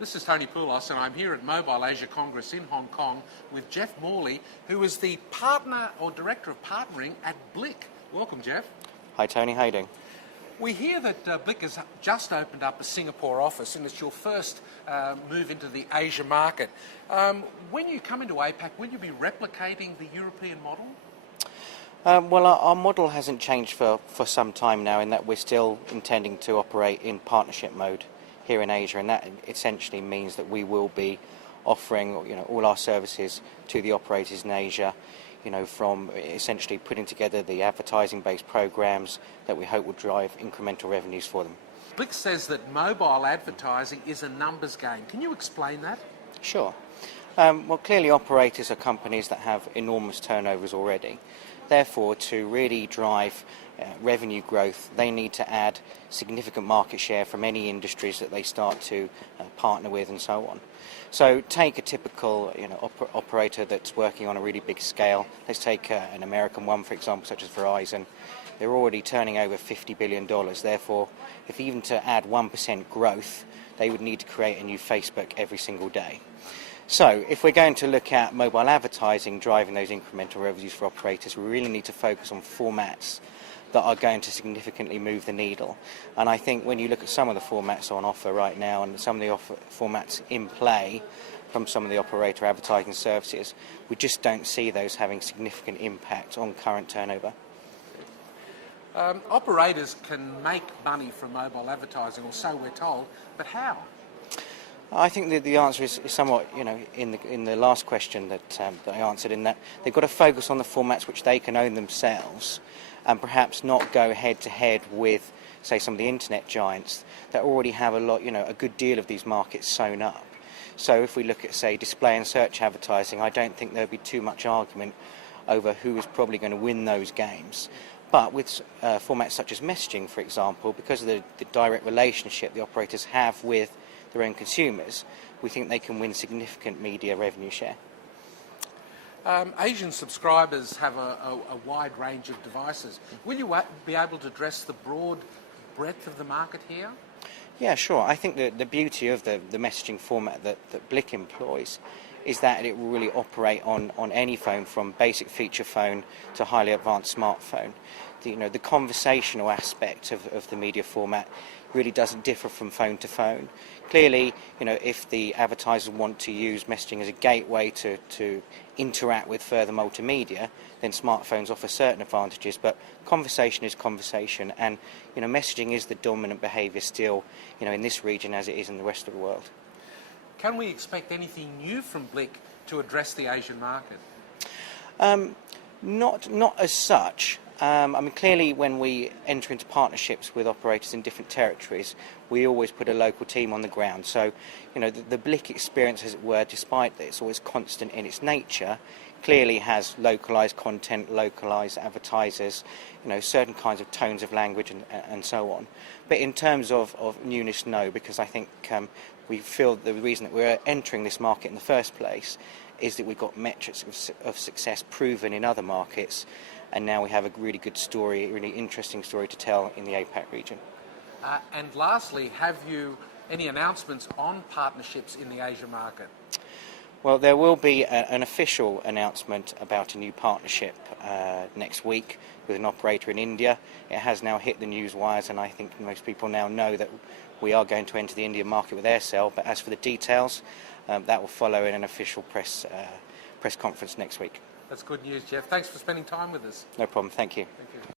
This is Tony Poulos, and I'm here at Mobile Asia Congress in Hong Kong with Jeff Morley, who is the partner or director of partnering at Blyk. Welcome, Jeff. Hi, Tony. How you doing? We hear that Blyk has just opened up a Singapore office, and it's your first move into the Asia market. When you come into APAC, will you be replicating the European model? Well, our model hasn't changed for some time now, in that we're still intending to operate in partnership mode here in Asia, and that essentially means that we will be offering, all our services to the operators in Asia, from essentially putting together the advertising-based programs that we hope will drive incremental revenues for them. Blyk says that mobile advertising is a numbers game. Can you explain that? Sure. Well, clearly operators are companies that have enormous turnovers already. Therefore, to really drive revenue growth, they need to add significant market share from any industries that they start to partner with and so on. So take a typical operator that's working on a really big scale. Let's take an American one, for example, such as Verizon. They're already turning over $50 billion. Therefore, if even to add 1% growth, they would need to create a new Facebook every single day. So if we're going to look at mobile advertising driving those incremental revenues for operators, we really need to focus on formats that are going to significantly move the needle. And I think when you look at some of the formats on offer right now and some of the formats in play from some of the operator advertising services, we just don't see those having significant impact on current turnover. Operators can make money from mobile advertising, or so we're told, but how? I think that the answer is somewhat, in the last question that I answered, in that they've got to focus on the formats which they can own themselves, and perhaps not go head to head with, say, some of the internet giants that already have a good deal of these markets sewn up. So if we look at, say, display and search advertising, I don't think there'll be too much argument over who is probably going to win those games. But with formats such as messaging, for example, because of the direct relationship the operators have with their own consumers, we think they can win significant media revenue share. Asian subscribers have a wide range of devices. Will you be able to address the broad breadth of the market here? Yeah, sure. I think that the beauty of the messaging format that Blyk employs is that it will really operate on any phone, from basic feature phone to highly advanced smartphone. The conversational aspect of the media format really doesn't differ from phone to phone. Clearly, if the advertisers want to use messaging as a gateway to interact with further multimedia, then smartphones offer certain advantages, but conversation is conversation, and messaging is the dominant behaviour still, in this region as it is in the rest of the world. Can we expect anything new from Blyk to address the Asian market? Not as such. Clearly when we enter into partnerships with operators in different territories, we always put a local team on the ground. So, the Blyk experience, as it were, despite that it's always constant in its nature, clearly has localised content, localised advertisers, certain kinds of tones of language and so on. But in terms of newness, no, because I think we feel the reason that we're entering this market in the first place is that we've got metrics of success proven in other markets, and now we have a really good story, a really interesting story to tell in the APAC region. And lastly, have you any announcements on partnerships in the Asia market? Well, there will be an official announcement about a new partnership next week with an operator in India. It has now hit the news wires, and I think most people now know that we are going to enter the Indian market with Aircel. But as for the details, that will follow in an official press conference next week. That's good news, Jeff. Thanks for spending time with us. No problem. Thank you. Thank you.